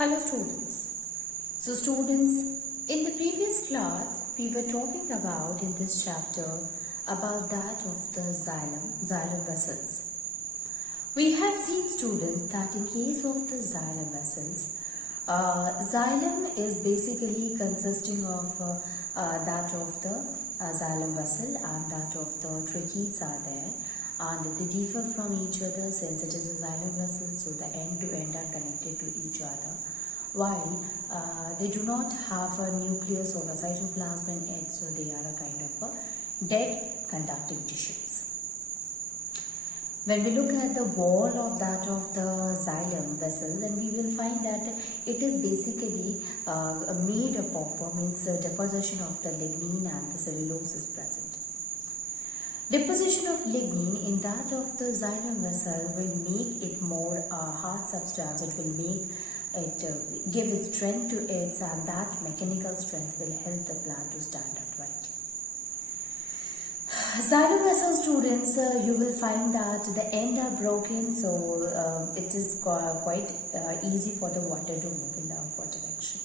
Hello students. So students, in the previous class we were talking about in this chapter about that of the xylem vessels. We have seen students that in case of the xylem vessels, xylem is basically consisting of that of the xylem vessel and that of the tracheids are there, and they differ from each other since it is a xylem vessel, so the end to end are connected to each other, while they do not have a nucleus or a cytoplasm in it, so they are a kind of a dead conducting tissues. When we look at the wall of that of the xylem vessel, then we will find that it is basically made up of means deposition of the lignin and the cellulose is present. Deposition of lignin in that of the xylem vessel will make it more hard substance. It will make it give its strength to it, and that mechanical strength will help the plant to stand upright. Xylem vessel students, you will find that the end are broken, so it is quite easy for the water to move in the upward direction.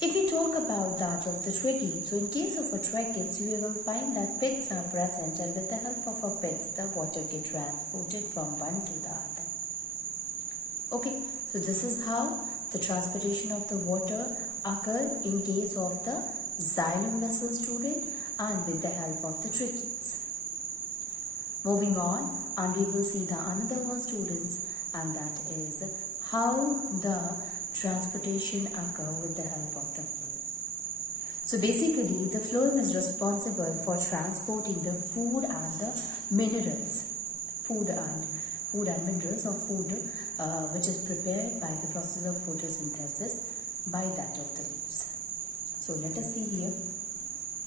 If we talk about that of the tracheids, so in case of a tracheids, you will find that pits are present, and with the help of a pits, the water gets transported from one to the other. Okay, so this is how the transportation of the water occur in case of the xylem vessel student and with the help of the tracheids. Moving on, and we will see the another one students, and that is how the transportation occur with the help of the phloem. So basically the phloem is responsible for transporting the food and the minerals, food and minerals or food which is prepared by the process of photosynthesis by that of the leaves. So let us see here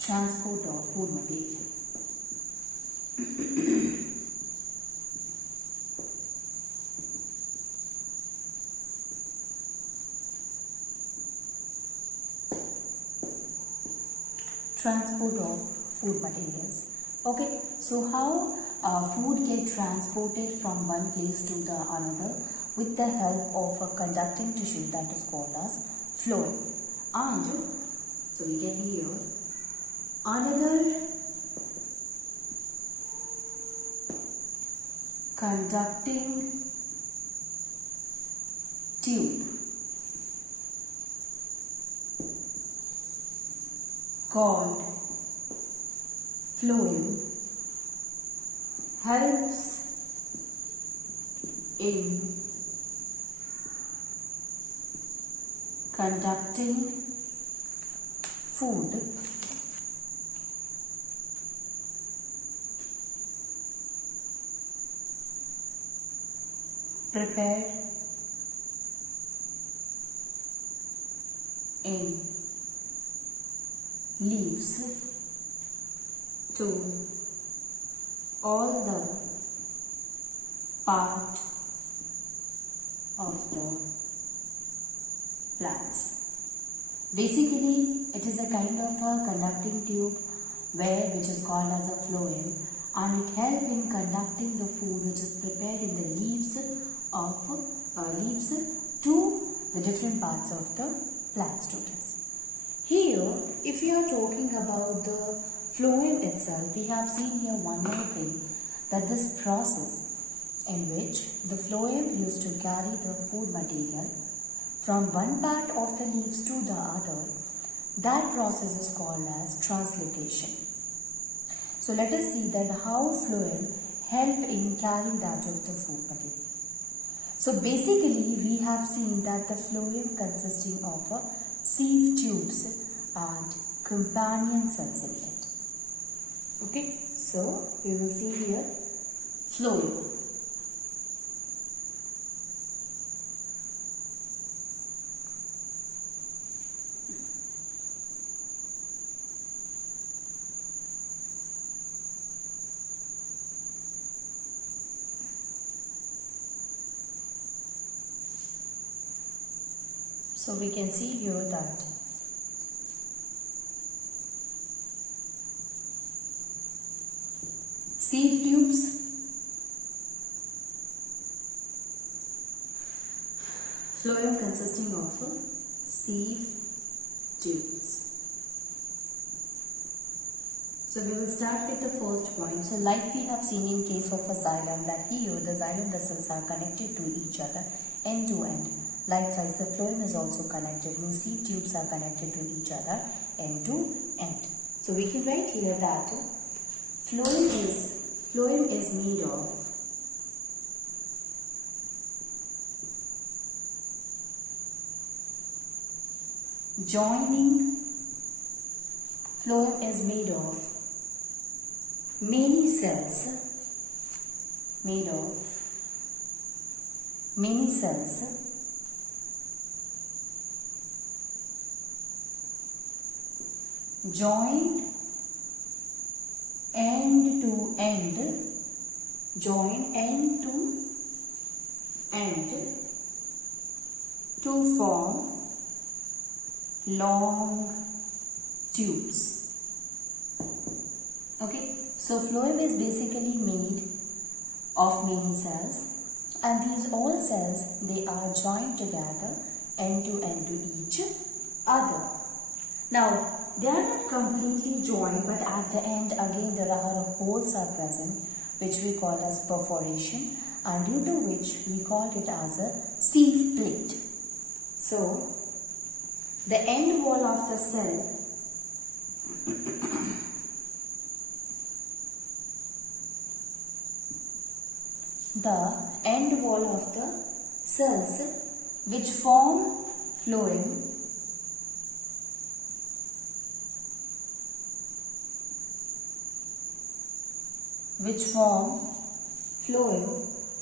transport of food material. Transport of food materials. Okay, so how food get transported from one place to the another with the help of a conducting tissue that is called as phloem. And so we get here another conducting tube called phloem helps in conducting food prepared in leaves to all the part of the plants. Basically, it is a kind of a conducting tube which is called as a phloem, and it helps in conducting the food which is prepared in the leaves to the different parts of the plant students. Here, if you are talking about the phloem itself, we have seen here one more thing, that this process in which the phloem used to carry the food material from one part of the leaves to the other, that process is called as translocation. So let us see that how phloem help in carrying that of the food material. So basically we have seen that the phloem consisting of sieve tubes and companion cells in it. Okay, so we will see here phloem. So we can see here that sieve tubes Phloem consisting of sieve tubes. So we will start with the first point. So like we have seen in case of a xylem, that here the xylem vessels are connected to each other end to end. Likewise, the phloem is also connected, means sieve tubes are connected to each other end to end. So we can write here that phloem is made of joining. Phloem is made of many cells, joined end to end to form long tubes. Okay, so phloem is basically made of many cells, and these all cells, they are joined together end to each other. Now they are not completely joined, but at the end again there are holes are present, which we call as perforation, and due to which we call it as a sieve plate. So the end wall of the cell cells which form phloem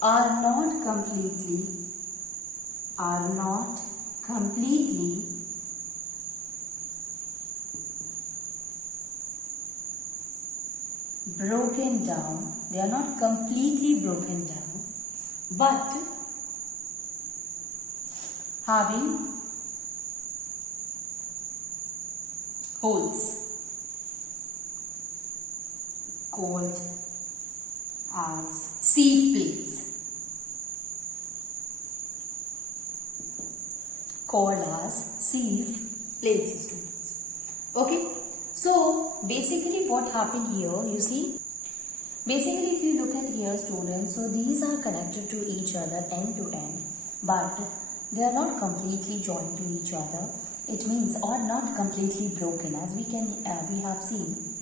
are not completely broken down. They are not completely broken down, but having holes called as sieve plates. Students. Okay. So basically what happened here, you see, basically if you look at here students, so these are connected to each other end to end, but they are not completely joined to each other. It means or not completely broken, as we have seen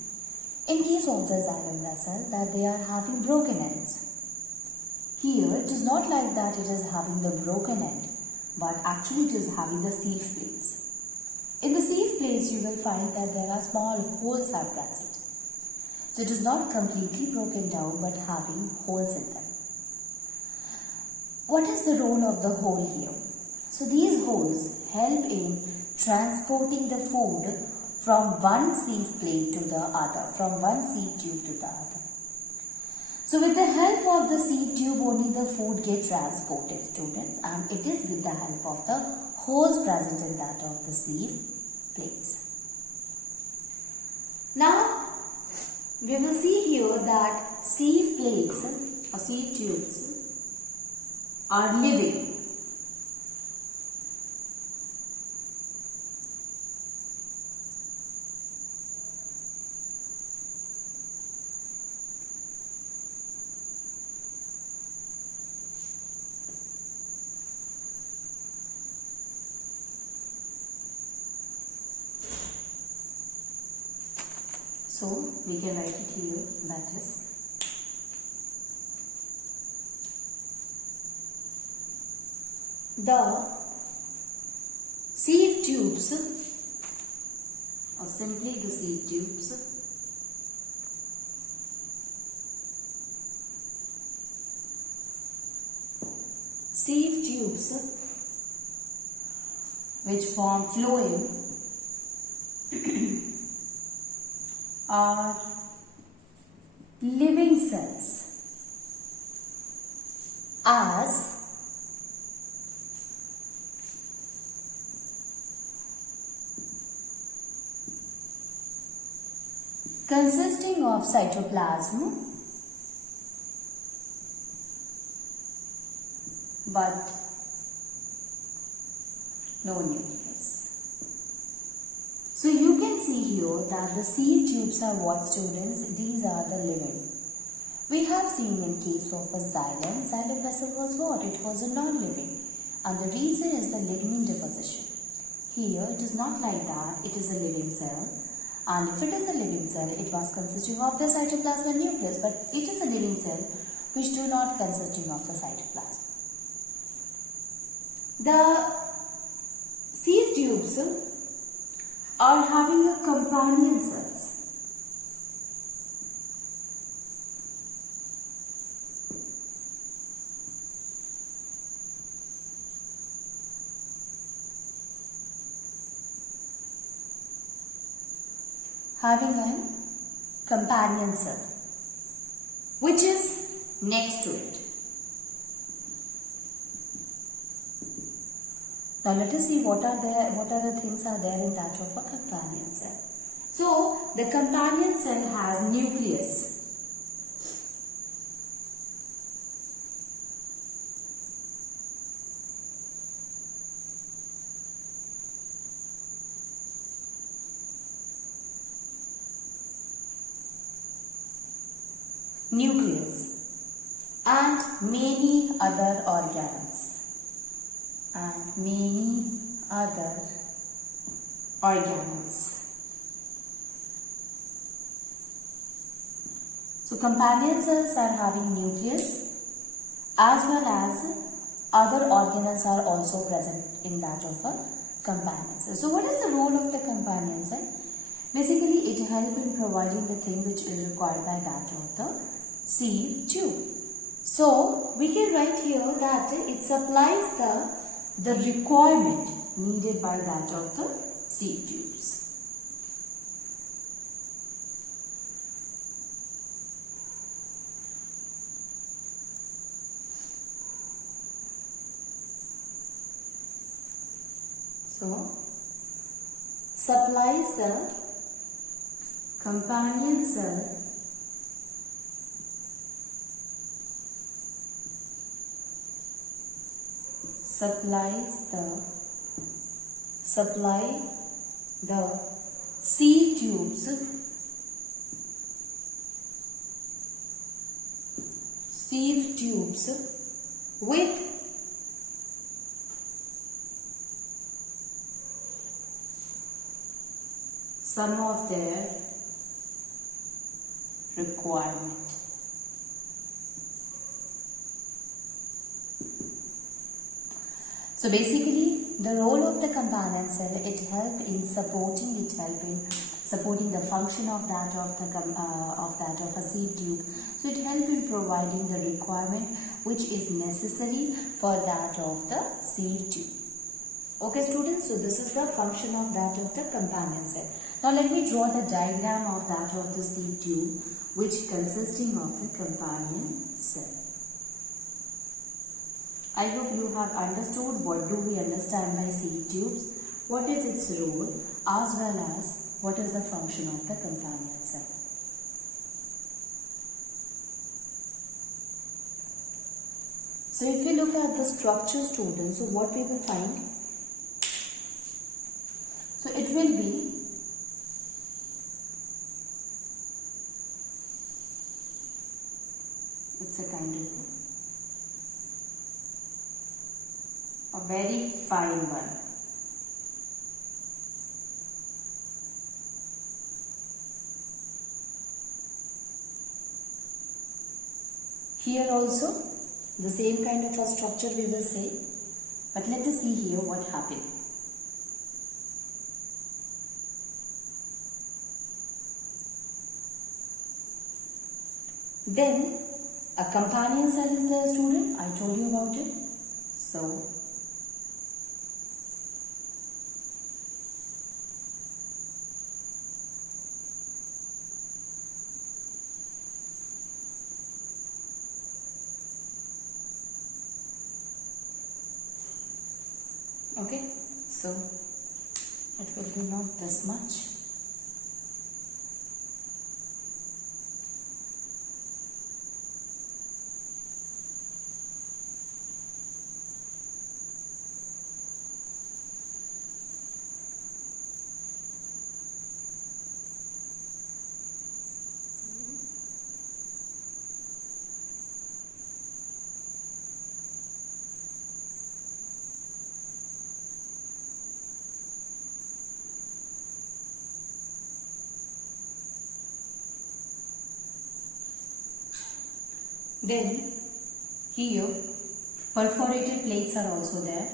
in case of the xylem vessel that they are having broken ends. Here it is not like that it is having the broken end, but actually it is having the sieve plates. In the sieve plates, you will find that there are small holes are present. So it is not completely broken down, but having holes in them. What is the role of the hole here? So these holes help in transporting the food from one sieve plate to the other, from one sieve tube to the other. So with the help of the sieve tube, only the food gets transported, students, and it is with the help of the holes present in that of the sieve plates. Now we will see here that sieve plates or sieve tubes are living. So we can write it here, that is the sieve tubes, or simply the sieve tubes, which form phloem are living cells, as consisting of cytoplasm but No nucleus. So you can see here that the sieve tubes are what, students? These are the living. We have seen in case of a xylem vessel was what? It was a non-living. And the reason is the lignin deposition. Here it is not like that, it is a living cell. And if it is a living cell, it was consisting of the cytoplasm and nucleus, but it is a living cell which do not consisting of the cytoplasm. The sieve tubes are having a companion cells. Having a companion cell which is next to it. Now let us see what are the things are there in that of a companion cell. So the companion cell has nucleus. And many other organelles. So companion cells are having nucleus as well as other organelles are also present in that of a companion cell. So what is the role of the companion cell? Basically it helps in providing the thing which is required by that of the sieve tube. So we can write here that it supplies the requirement needed by that of the sieve tubes. So supplies the companion cell supply the sieve tubes with some of their requirement. So basically the role of the companion cell, it helps in supporting the function of that of a sieve tube. So it helps in providing the requirement which is necessary for that of the sieve tube. Okay students, so this is the function of that of the companion cell. Now let me draw the diagram of that of the sieve tube which consisting of the companion cell. I hope you have understood what do we understand by sieve tubes, what is its role as well as what is the function of the companion cell. So if we look at the structure students, so what we will find? So it will be it's a kind of a very fine one. Here also the same kind of a structure we will say, but let us see here what happened. Then a companion cell is there student, I told you about it. So okay, so it will be not this much. Then here perforated plates are also there.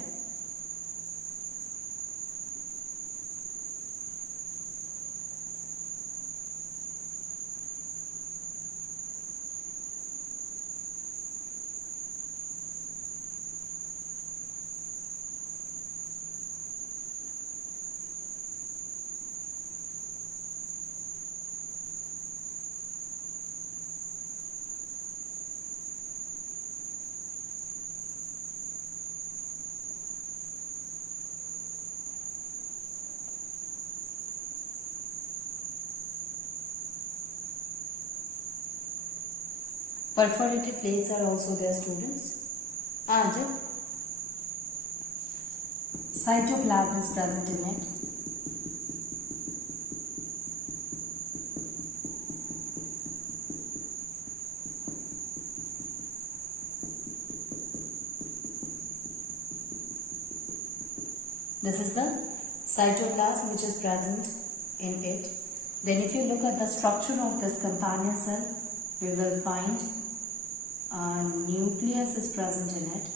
Perforated plates are also there, students, and cytoplasm is present in it. This is the cytoplasm which is present in it. Then if you look at the structure of this companion cell, we will find a nucleus is present in it.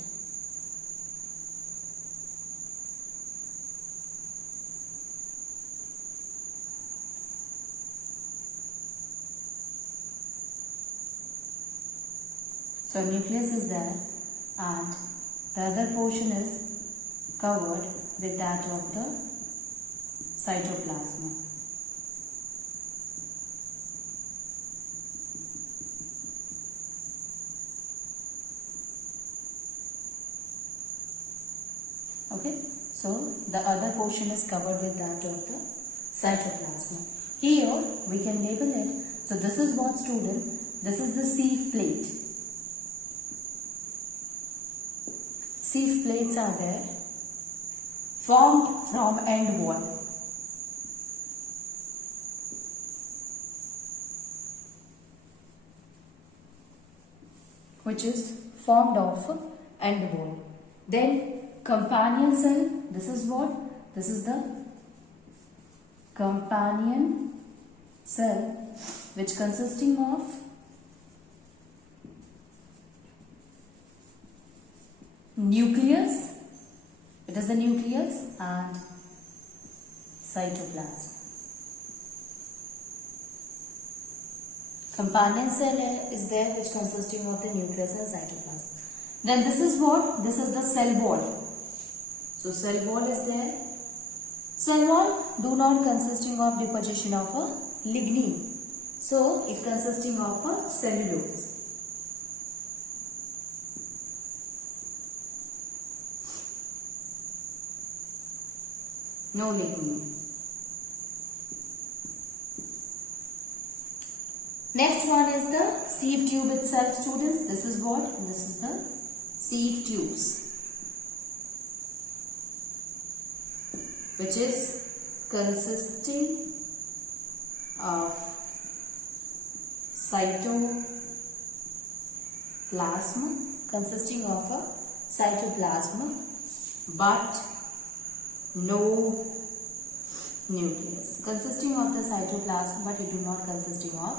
So nucleus is there, and the other portion is covered with that of the cytoplasm. Okay, so the other portion is covered with that of the cytoplasm. Here we can label it. So this is what, student? This is the sieve plate. Sieve plates are there, formed from end wall. Which is formed of end wall. Then companion cell, this is what? This is the companion cell which consisting of nucleus, it is the nucleus, and cytoplasm. Companion cell is there which consisting of the nucleus and cytoplasm. Then this is what? This is the cell wall. So cell wall is there. Cell wall do not consisting of deposition of a lignin. So it consisting of a cellulose. No lignin. Next one is the sieve tube itself, students. This is what? This is the sieve tubes, which is consisting of cytoplasm, consisting of a cytoplasm, but no nucleus. Consisting of the cytoplasm, but it do not consisting of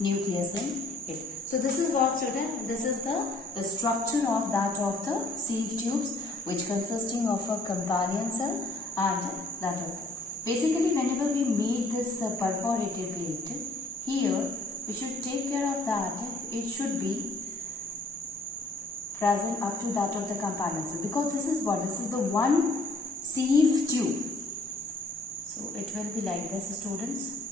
nucleus in it. So this is what, student? This is the structure of that of the sieve tubes, which consisting of a companion cell and that of the. Basically, whenever we made this perforated plate, here we should take care of that. It should be present up to that of the companion cell, because this is what? This is the one sieve tube. So it will be like this, students.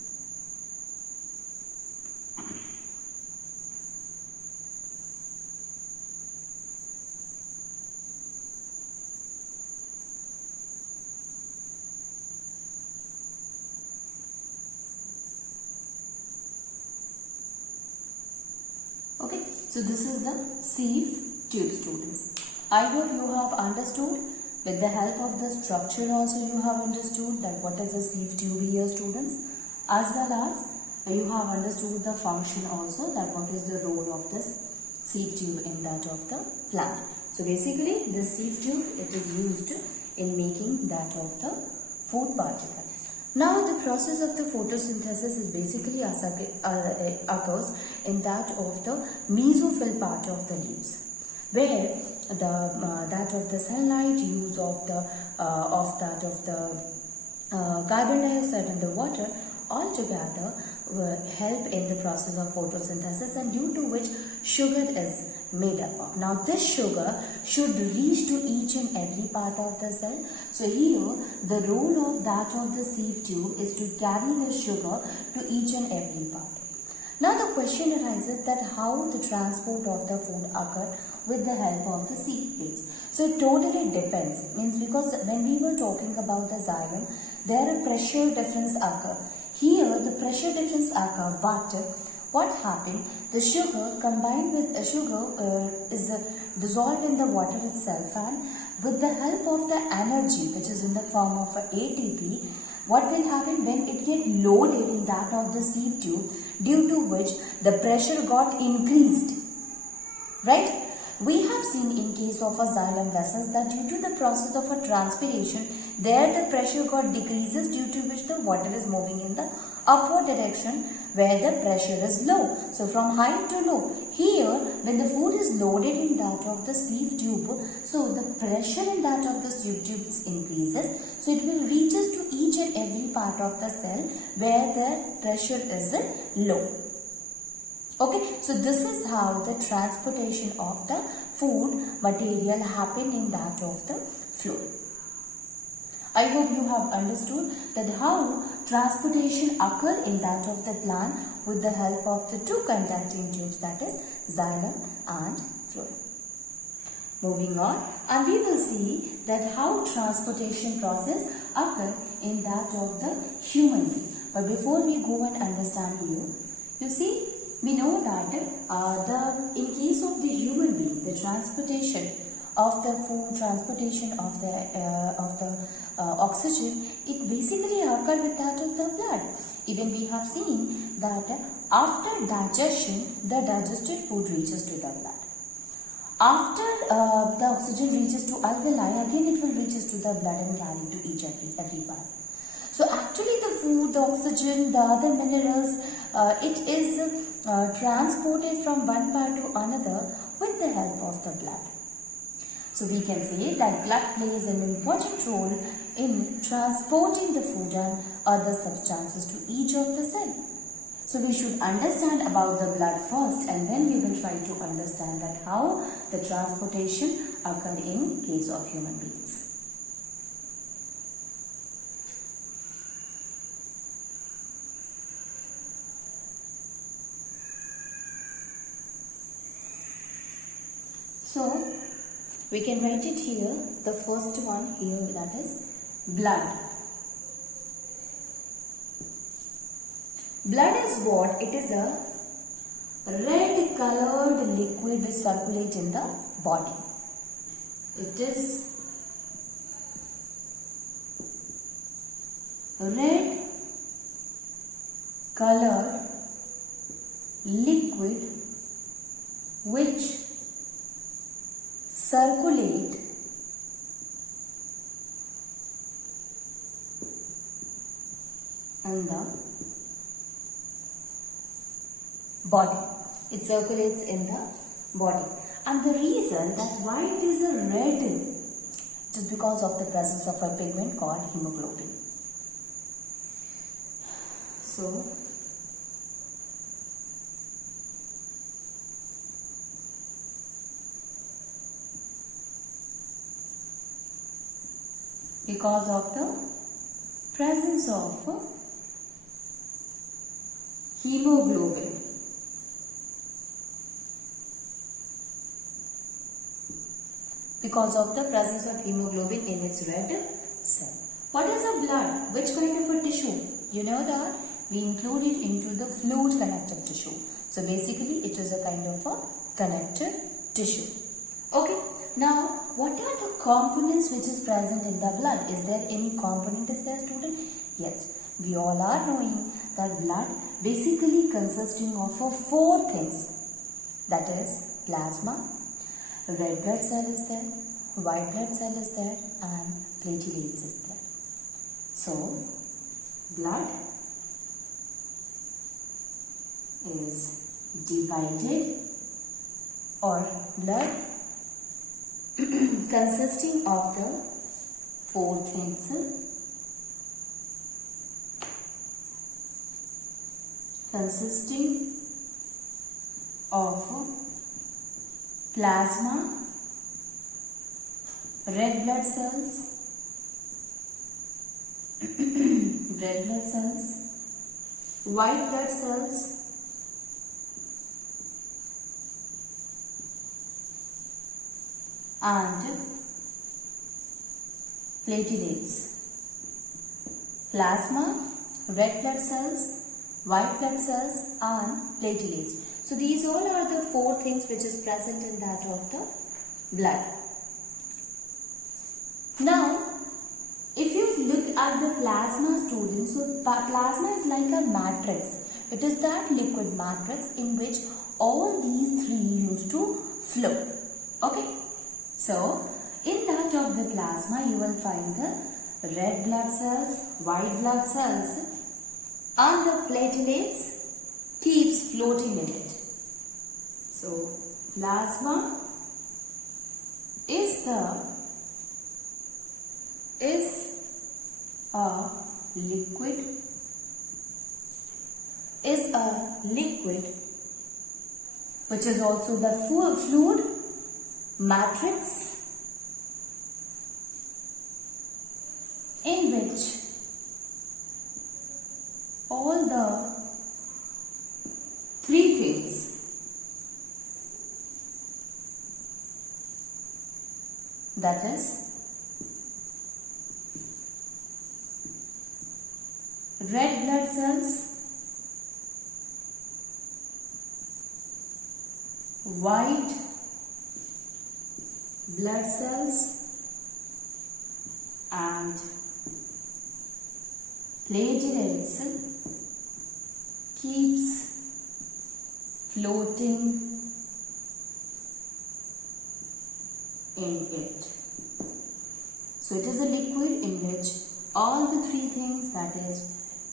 Okay, so this is the sieve tube, students. I hope you have understood. With the help of the structure also you have understood that what is a sieve tube here, students, as well as you have understood the function also, that what is the role of this sieve tube in that of the plant. So basically this sieve tube, it is used in making that of the food particle. Now the process of the photosynthesis is basically occurs in that of the mesophyll part of the leaves, where that of the sunlight, use of the carbon dioxide and the water all together help in the process of photosynthesis, and due to which sugar is made up of. Now this sugar should reach to each and every part of the cell. So here the role of that of the sieve tube is to carry the sugar to each and every part. Now the question arises that how the transport of the food occur with the help of the sieve plates. So it totally depends, means because when we were talking about the xylem, there a pressure difference occur. Here the pressure difference occur, but what happened? The sugar combined with sugar is dissolved in the water itself, and with the help of the energy which is in the form of ATP, what will happen when it get loaded in that of the sieve tube, due to which the pressure got increased, right? We have seen in case of a xylem vessels that due to the process of a transpiration, there the pressure got decreases, due to which the water is moving in the upward direction where the pressure is low. So from high to low. Here when the food is loaded in that of the sieve tube, so the pressure in that of the sieve tube increases. So it will reaches to each and every part of the cell where the pressure is low. Okay, so this is how the transportation of the food material happen in that of the fluid. I hope you have understood that how transportation occur in that of the plant with the help of the two conducting tubes, that is xylem and phloem. Moving on, and we will see that how transportation process occur in that of the human being. But before we go and understand you see, we know that in case of the human being, the transportation of the food, transportation of the oxygen, it basically occurs with that of the blood. Even we have seen that after digestion, the digested food reaches to the blood. After the oxygen reaches to alveoli, again it will reaches to the blood and carry to each every part. So actually the food, the oxygen, the other minerals, it is transported from one part to another with the help of the blood. So we can say that blood plays an important role in transporting the food and other substances to each of the cell. So we should understand about the blood first, and then we will try to understand that how the transportation occur in case of human beings. So we can write it here, the first one here, that is blood. Blood is what? It is a red colored liquid which circulates in the body. It is red colored liquid which circulate in the body. It circulates in the body. And the reason that why it is a red, it is because of the presence of a pigment called hemoglobin. So, because of the presence of hemoglobin. Because of the presence of hemoglobin in its red cell. What is a blood? Which kind of a tissue? You know that we include it into the fluid connective tissue. So basically it is a kind of a connective tissue. Okay. Now, what are the components which is present in the blood? Is there any component is there, student? Yes. We all are knowing that blood basically consisting of four things. That is plasma, red blood cell is there, white blood cell is there, and platelets is there. So, blood is divided, or blood consisting of the four things: consisting of plasma, red blood cells, white blood cells, and platelets. Plasma, red blood cells, white blood cells and platelets. So these all are the four things which is present in that of the blood. Now, if you look at the plasma, students, so plasma is like a matrix. It is that liquid matrix in which all these three used to flow. Okay. So, in that of the plasma, you will find the red blood cells, white blood cells, and the platelets keeps floating in it. So, plasma is a liquid which is also the fluid matrix in which all the three things, that is red blood cells, white blood cells and platelets keeps floating in it. So it is a liquid in which all the three things, that is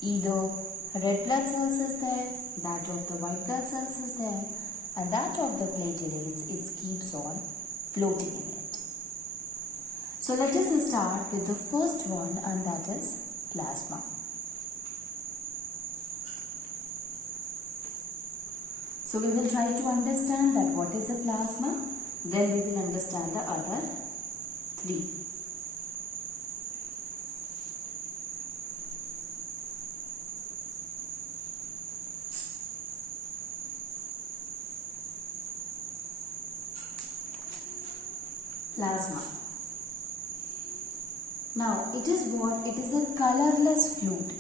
either red blood cells is there, that of the white blood cells is there, and that of the platelets, it keeps on floating in it. So let us start with the first one, and that is plasma. So we will try to understand that what is a plasma, then we will understand the other three. Plasma. Now, it is what? It is a colorless fluid.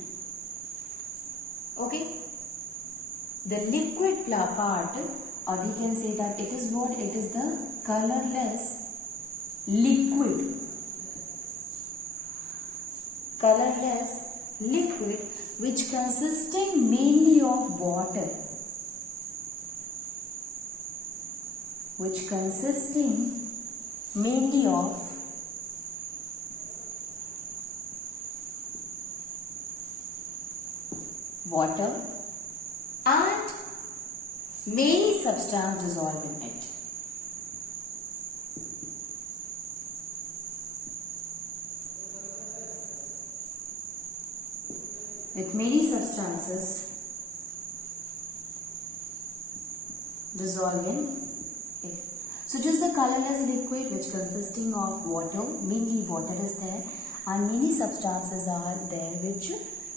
Okay? The liquid part, or we can say that it is what? It is the colorless liquid. Colorless liquid which consisting mainly of water. Which consisting mainly of water and many substances dissolved in it. With many substances dissolved in it. So just the colorless liquid which consisting of water, mainly water is there, and many substances are there which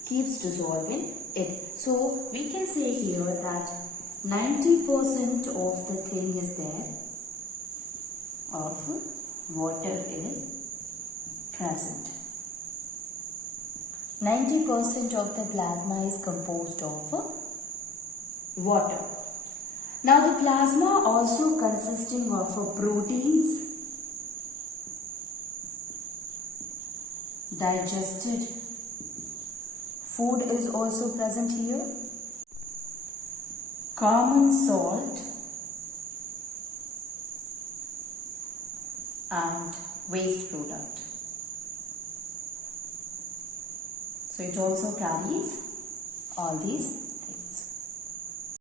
keeps dissolving it. So we can say here that 90% of the thing is there of water is present. 90% of the plasma is composed of water. Now the plasma also consisting of proteins, digested food is also present here, common salt and waste product. So it also carries all these